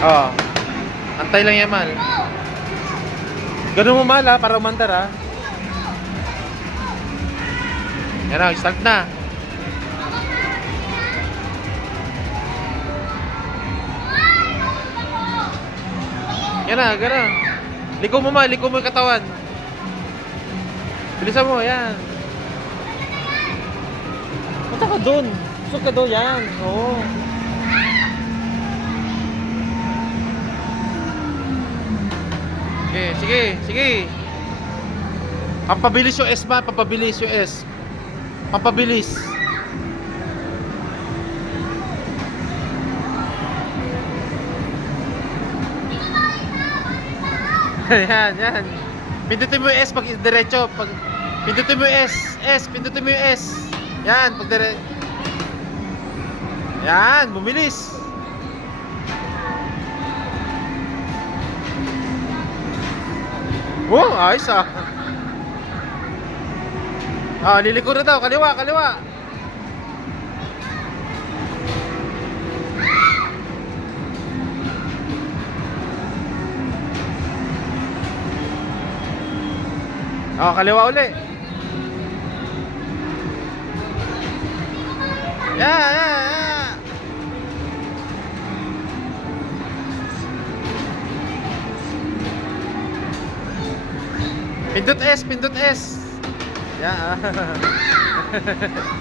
Oo. Antay lang yan, Mal. Ganun mo, Mal, ha, para umandar, ha. Yan na, start na. Yan na, gano'n. Liko mo, Mal, liko mo yung katawan. Bilisan mo, yan. Punta ka dun. Pusok ka doon, yan. Oo. Okay, sige, sige. Pampabilis yung S, Ma. Pampabilis yung S. Pampabilis. Yan, yan. Pindutin mo yung S pag diretso. Pag pindutin mo yung S, pindutin mo yung S. Yan, pag yan, bumilis. Oh, ayos ah. Ah, liliko na daw, kaliwa, kaliwa. Oh, kaliwa uli. Yeah. Pindot S, pindot S. Yeah.